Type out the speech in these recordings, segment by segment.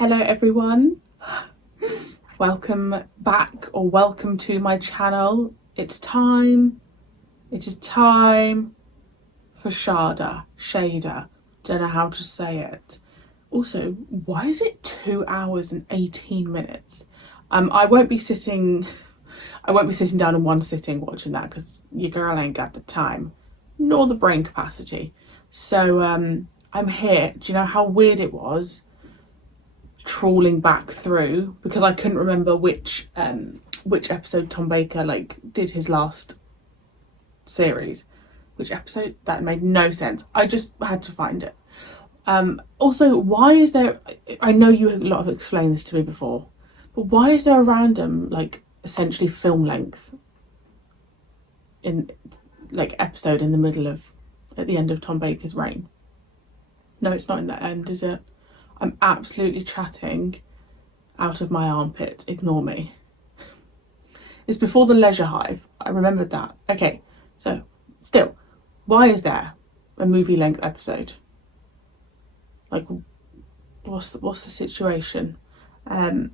Hello everyone, welcome back or welcome to my channel. It is time for Shada, don't know how to say it. Also, why is it 2 hours and 18 minutes? I won't be sitting down in one sitting watching that because your girl ain't got the time nor the brain capacity. So I'm here. Do you know how weird it was trawling back through, because I couldn't remember which episode Tom Baker did his last series, which episode? That made no sense. I just had to find it. Also, why is there, I know you a lot have explained this to me before, but why is there a random essentially film length in episode in the middle of, at the end of Tom Baker's reign? No, it's not in the end, is it? I'm absolutely chatting out of my armpit. Ignore me. It's before the Leisure Hive. I remembered that. Okay, so still, why is there a movie length episode? What's the situation? I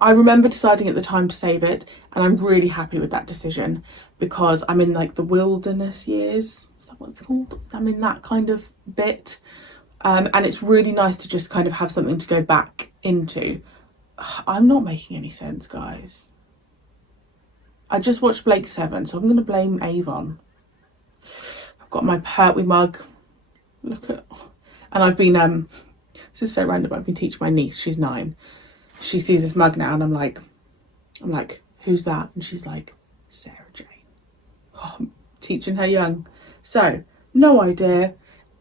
remember deciding at the time to save it, and I'm really happy with that decision because I'm in the wilderness years. Is that what it's called? I'm in that kind of bit. And it's really nice to just kind of have something to go back into. I'm not making any sense, guys. I just watched Blake 7, so I'm going to blame Avon. I've got my Pertwee mug. Look at... And I've been... this is so random, I've been teaching my niece, she's 9. She sees this mug now and I'm like, who's that? And she's like, Sarah Jane. Oh, I'm teaching her young. So, no idea.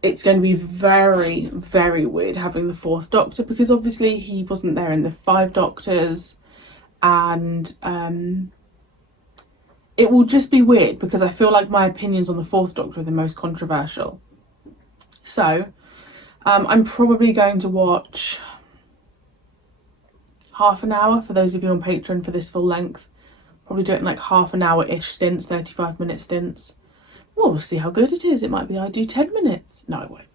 It's going to be very, very weird having the 4th Doctor, because obviously he wasn't there in the 5 Doctors, and it will just be weird because I feel like my opinions on the 4th Doctor are the most controversial. So I'm probably going to watch half an hour for those of you on Patreon for this full length. Probably do it in half an hour-ish stints, 35-minute stints. Well, we'll see how good it is. It might be I do 10 minutes. No, I won't.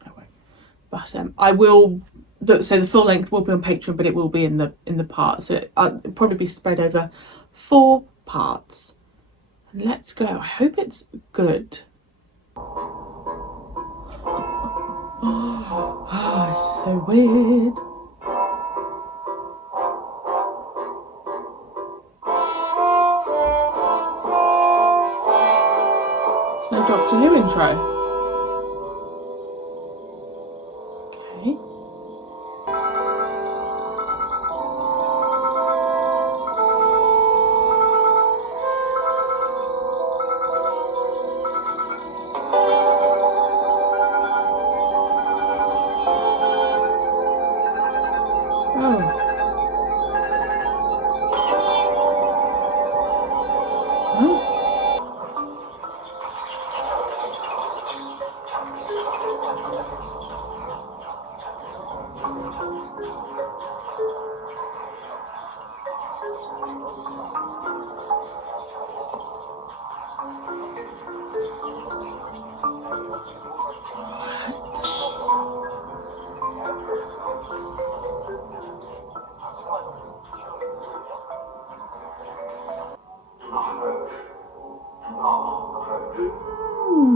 But I will. So the full length will be on Patreon, but it will be in the parts. So it'll probably be spread over 4 parts. And let's go. I hope it's good. Oh, it's so weird. It's no Doctor Who intro.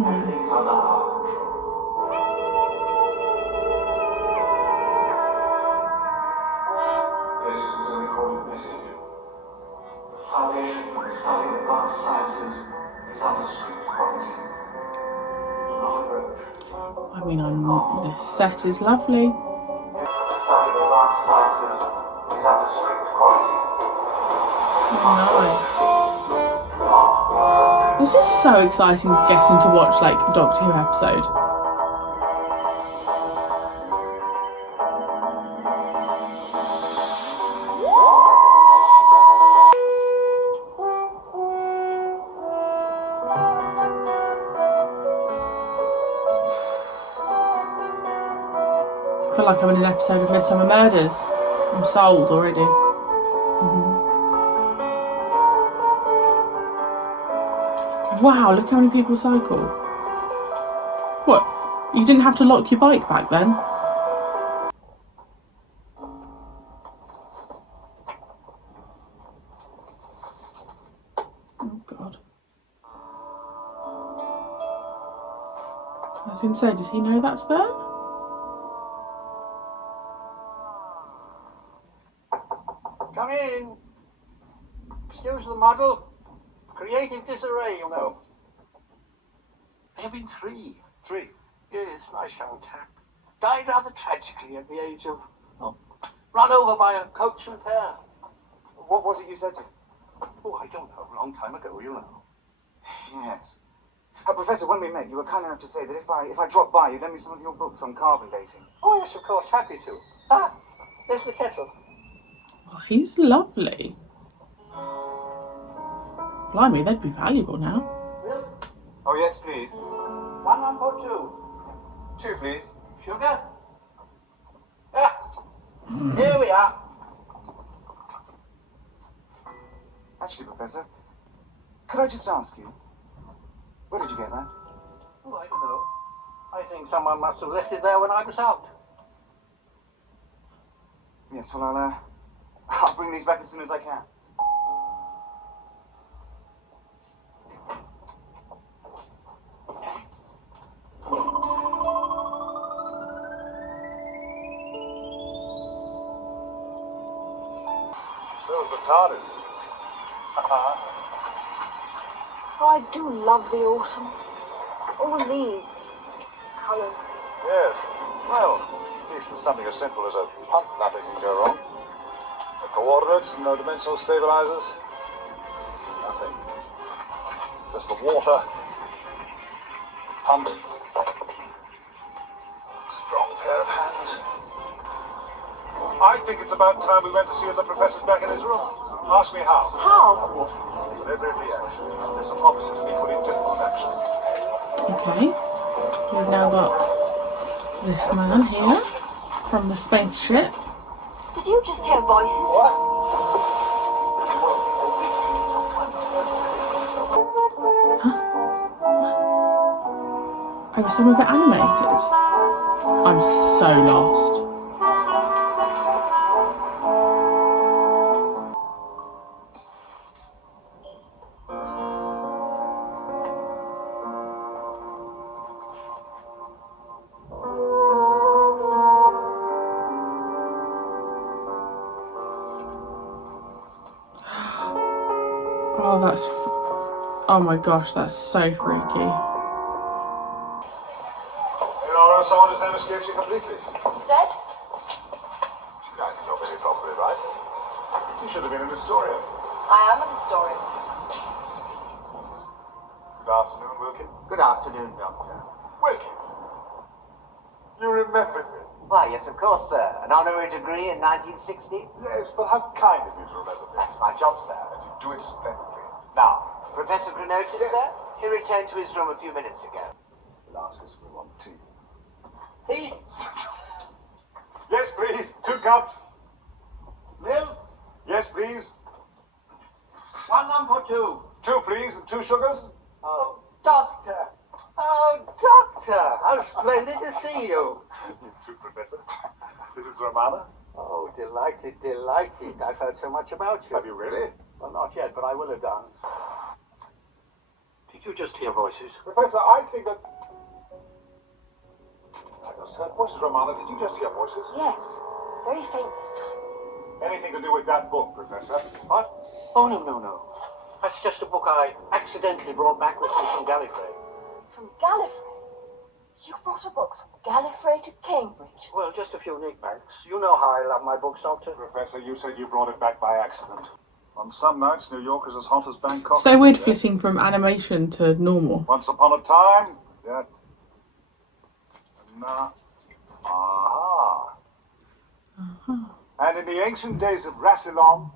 Everything's under our control. This is a recorded message. The foundation for the study of advanced sciences is under strict quarantine. Do not approach. I mean, the set is lovely. The study of advanced sciences is under strict quarantine. Nice. This is so exciting getting to watch Doctor Who episode. I feel like I'm in an episode of Midsummer Murders. I'm sold already. Wow, look how many people cycle. What? You didn't have to lock your bike back then? was going to say, does he know that's there? Come in. Excuse the muddle. Creative disarray, you know. There have been three. Three. Yes, nice young chap. Died rather tragically at the age of... Oh, run over by a coach and pair. What was it you said to him? Oh, I don't know. A long time ago, you know. Yes. Professor, when we met, you were kind enough to say that if I dropped by, you'd lend me some of your books on carbon dating. Oh, yes, of course. Happy to. Ah, there's the kettle. Oh, he's lovely. Blimey, they'd be valuable now. Milk? Oh, yes, please. 1 lump 2. 2, please. Sugar? Ah, here we are. Actually, Professor, could I just ask you, where did you get that? Oh, I don't know. I think someone must have left it there when I was out. Yes, well, I'll bring these back as soon as I can. So's the TARDIS. Oh, I do love the autumn. All the leaves, colours. Yes. Well, at least with something as simple as a pump, nothing can go wrong. No coordinates, no dimensional stabilizers. Nothing. Just the water. Pump. Strong pair of hands. I think it's about time we went to see if the professor's back in his room. Ask me how. How? With every reaction, there's an opposite of equally difficult action. Okay. We've now got this man here from the spaceship. Did you just hear voices? Oh, some of it animated. I'm so lost. Oh, that's... Oh my gosh, that's so freaky. You know, someone whose name escapes you completely. He said? She died in your very properly, right? You should have been an historian. I am an historian. Good afternoon, Wilkin. Good afternoon, Doctor. Wilkin, you remembered me. Why, yes, of course, sir. An honorary degree in 1960? Yes, but how kind of you to remember me. That's my job, sir. And you do it splendidly. Now, Professor Granotis, sir? He returned to his room a few minutes ago. we'll ask us if we want tea. Tea? Yes, please. 2 cups. Milk? Yes, please. 1 lump 2. 2, please, and 2 sugars. Oh, Doctor. Oh, Doctor. How splendid to see you. You too, Professor. This is Romana. Oh, delighted, delighted. I've heard so much about you. Have you really? Well, not yet, but I will have done. Did you just hear voices? Professor, I think that... I just heard voices, Romana. Did you just hear voices? Yes. Very faint this time. Anything to do with that book, Professor? What? Oh, no. That's just a book I accidentally brought back with me from Gallifrey. From Gallifrey? You brought a book from Gallifrey to Cambridge? Well, just a few knickknacks. You know how I love my books, Doctor. Professor, you said you brought it back by accident. On some nights, New York is as hot as Bangkok. So weird flitting from animation to normal. Once upon a time, yeah. Nah. Aha. And in the ancient days of Rassilon,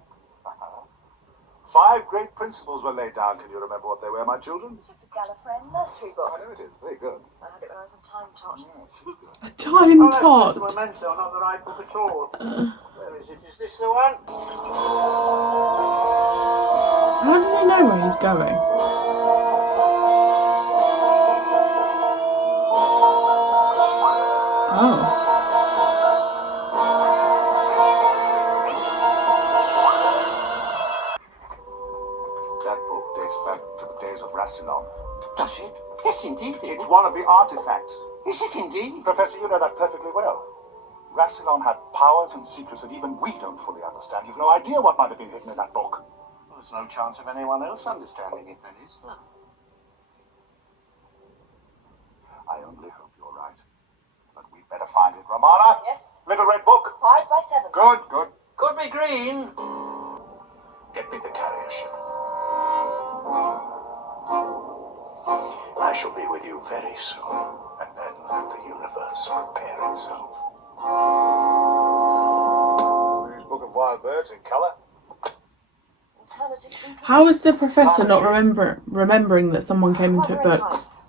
5 great principles were laid down. Can you remember what they were, my children? It's just a Gallifrey nursery book. I know it is. Very good. I had it when I was a time tot. A time Oh, that's just a tot. memento, not the right book at all. Where is it? Is this the one? How does he know where he's going? Oh. That book dates back to the days of Rassilon. Does it? Yes, indeed it. one of the artifacts. Is it indeed? Professor, you know that perfectly well. Rassilon had powers and secrets that even we don't fully understand. You've no idea what might have been hidden in that book. Well, there's no chance of anyone else understanding it then, is there? I only hope you're right. But we'd better find it. Romana? Yes. Little red book? 5 by 7. Good, good. Could be green. Get me the carrier ship. I shall be with you very soon. And then let the universe prepare itself. Where's Book of Wild Birds in colour? Alternative beetle How is the juice. professor not remembering that someone came and took Wuthering books? Heights.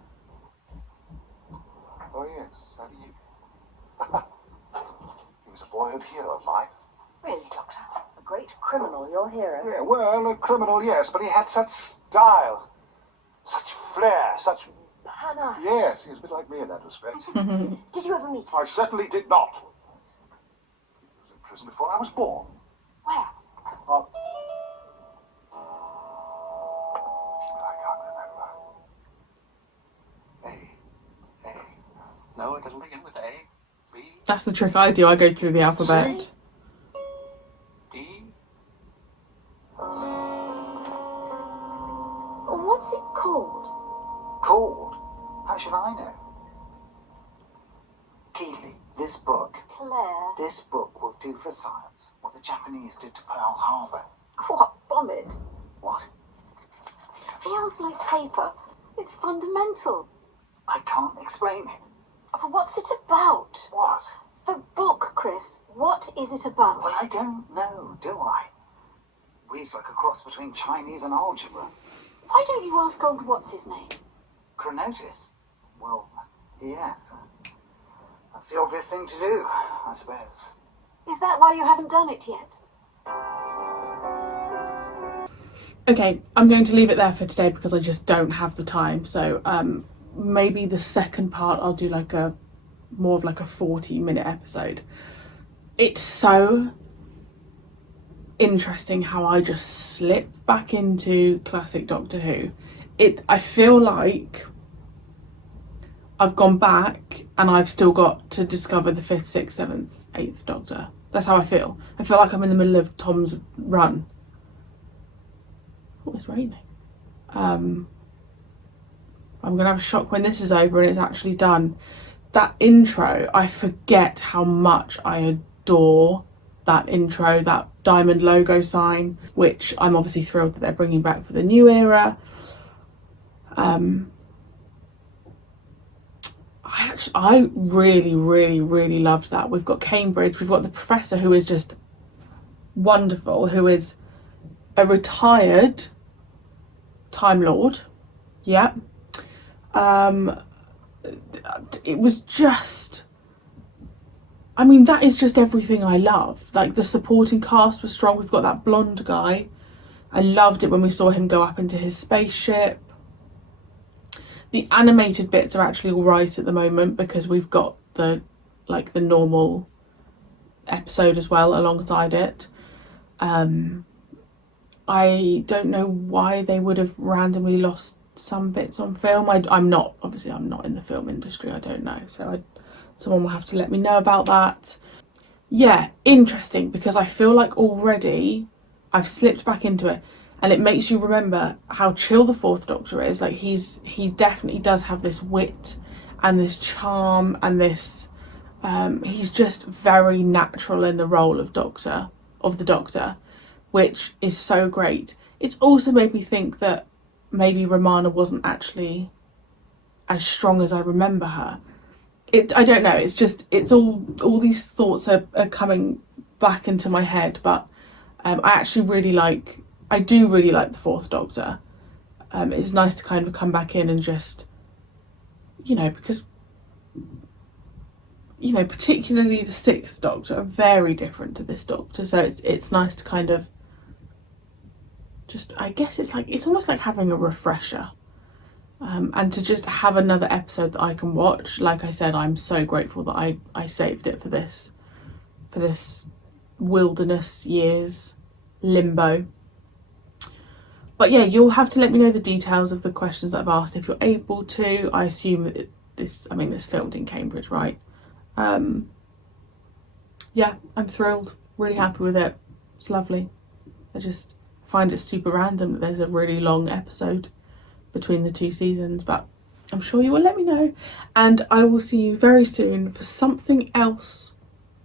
Oh, yes. Is that you? He was a boyhood hero of mine. Really, Doctor? A great criminal, your hero. Yeah, well, a criminal, yes, but he had such style. Such flair, such... Hannah, Yes, he was a bit like me in that respect. did you ever meet him? I certainly did not. He was in prison before I was born. Where? I can't remember. A. No, it doesn't begin with A. B. That's the trick I do. I go through the alphabet. D. What's it called? Called? How should I know? Keeley, this book will do for science what the Japanese did to Pearl Harbor. What, vomit? What? Feels like paper. It's fundamental. I can't explain it. But what's it about? What? The book, Chris. What is it about? Well, I don't know, do I? Reads like a cross between Chinese and algebra. Why don't you ask old what's-his-name? Chronotis? Well, yes. That's the obvious thing to do, I suppose. Is that why you haven't done it yet? Okay, I'm going to leave it there for today because I just don't have the time. So maybe the second part I'll do like a more of like a 40-minute episode. It's so interesting how I just slip back into classic Doctor Who. I feel like I've gone back and I've still got to discover the 5th, 6th, 7th, 8th Doctor. That's how I feel. I feel like I'm in the middle of Tom's run. Oh, it's raining. I'm gonna have a shock when this is over and it's actually done. That intro, I forget how much I adore that intro, that diamond logo sign, which I'm obviously thrilled that they're bringing back for the new era. I really, really, really loved that. We've got Cambridge, we've got the Professor, who is just wonderful, who is a retired Time Lord. Yep. It was just, I mean, that is just everything I love. Like, the supporting cast was strong. We've got that blonde guy. I loved it when we saw him go up into his spaceship. The animated bits are actually all right at the moment because we've got the normal episode as well alongside it. I don't know why they would have randomly lost some bits on film. I'm not in the film industry. I don't know. So someone will have to let me know about that. Yeah, interesting, because I feel like already I've slipped back into it. And it makes you remember how chill the 4th Doctor is. Like, he definitely does have this wit and this charm and this he's just very natural in the role of the Doctor, which is so great. It's also made me think that maybe Romana wasn't actually as strong as I remember her. I don't know, it's all these thoughts are coming back into my head, but I do really like the 4th Doctor. It's nice to kind of come back in and just, because, particularly the 6th Doctor are very different to this Doctor. So it's nice to kind of just, I guess it's almost like having a refresher. And to just have another episode that I can watch. Like I said, I'm so grateful that I saved it for this wilderness years limbo. But yeah, you'll have to let me know the details of the questions that I've asked if you're able to. I assume that this filmed in Cambridge, right? Yeah, I'm thrilled, really happy with it. It's lovely. I just find it super random that there's a really long episode between the 2 seasons, but I'm sure you will let me know. And I will see you very soon for something else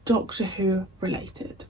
Doctor Who related.